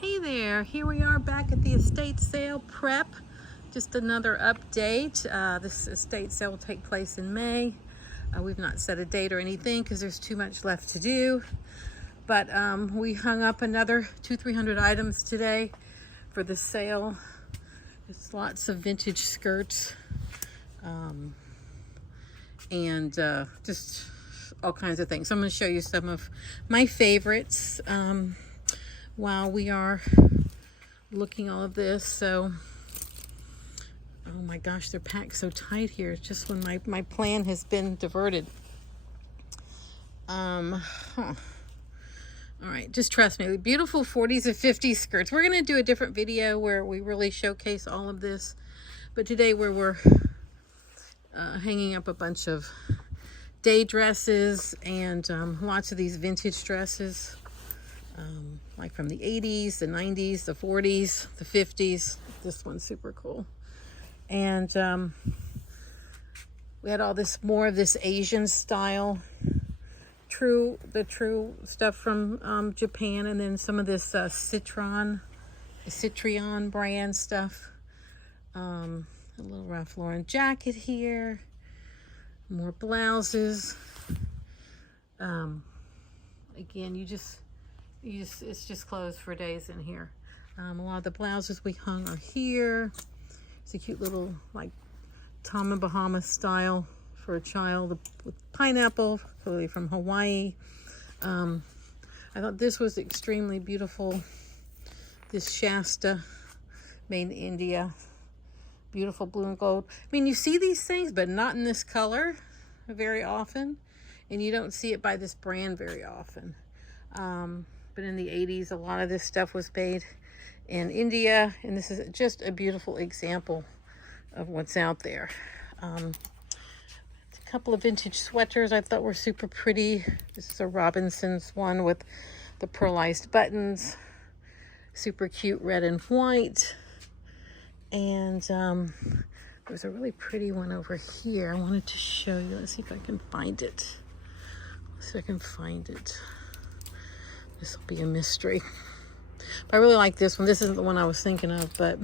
Hey there, here we are back at the estate sale prep. Just another update. This estate sale will take place in May. We've not set a date or anything because there's too much left to do. But we hung up another 200-300 items today for the sale. It's lots of vintage skirts and just all kinds of things. So I'm going to show you some of my favorites while we are looking all of this. So, oh my gosh, they're packed so tight here. It's just when my plan has been diverted. All right, just trust me. Beautiful 40s and 50s skirts. We're going to do a different video where we really showcase all of this. But today we're hanging up a bunch of day dresses and lots of these vintage dresses. Like from the 80s, the 90s, the 40s, the 50s. This one's super cool. And we had all this, more of this Asian style, the true stuff from Japan, and then some of this Citrion brand stuff. A little Ralph Lauren jacket here. More blouses. Again, it's just clothes for days in here. A lot of the blouses we hung are here. It's a cute little like Tommy Bahama style for a child with pineapple, clearly from Hawaii. I thought this was extremely beautiful. This Shasta, made in India. Beautiful blue and gold. I mean, you see these things, but not in this color very often. And you don't see it by this brand very often. But in the 80s, a lot of this stuff was made in India. And this is just a beautiful example of what's out there. A couple of vintage sweaters I thought were super pretty. This is a Robinson's one with the pearlized buttons. Super cute red and white. And there's a really pretty one over here I wanted to show you. Let's see if I can find it. Let's see if I can find it. This will be a mystery. But I really like this one. This isn't the one I was thinking of, but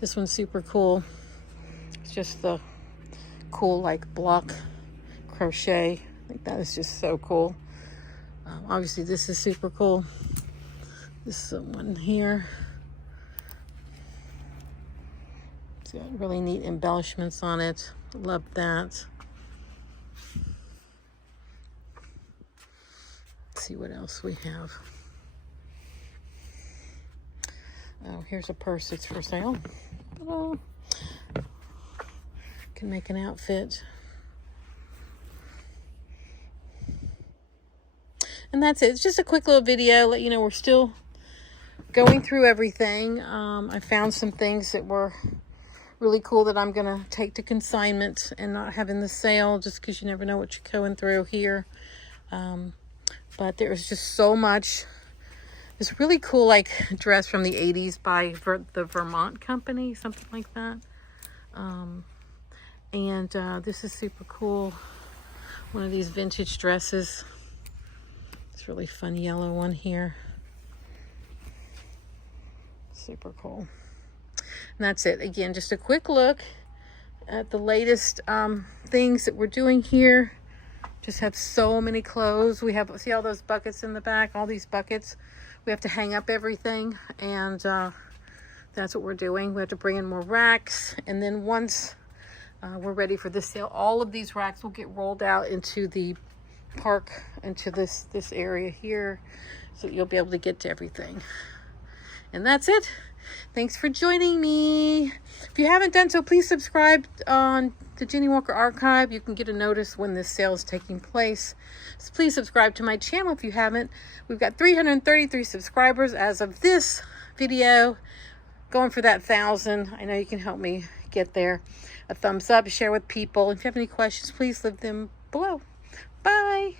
this one's super cool. It's just the cool like block crochet. I think that is just so cool. Obviously this is super cool. This one here. It's got really neat embellishments on it. Love that. Let's see what else we have. Oh, here's a purse that's for sale. Oh, can make an outfit. And that's it. It's just a quick little video. Let you know we're still going through everything. I found some things that were really cool that I'm gonna take to consignment and not have in the sale, just because you never know what you're going through here. But there was just so much. This really cool like dress from the 80s by the Vermont company, something like that. This is super cool. One of these vintage dresses. It's really fun yellow one here. Super cool. And that's it. Again, just a quick look at the latest things that we're doing here. Just have so many clothes. We have, see all those buckets in the back, all these buckets. We have to hang up everything, and that's what we're doing. We have to bring in more racks, and then once we're ready for this sale, all of these racks will get rolled out into the park, into this area here, so you'll be able to get to everything. And that's it. Thanks for joining me. If you haven't done so, please subscribe on the Jennie Walker Archive. You can get a notice when this sale is taking place. So please subscribe to my channel if you haven't. We've got 333 subscribers as of this video. Going for that 1,000. I know you can help me get there. A thumbs up, share with people. If you have any questions, please leave them below. Bye.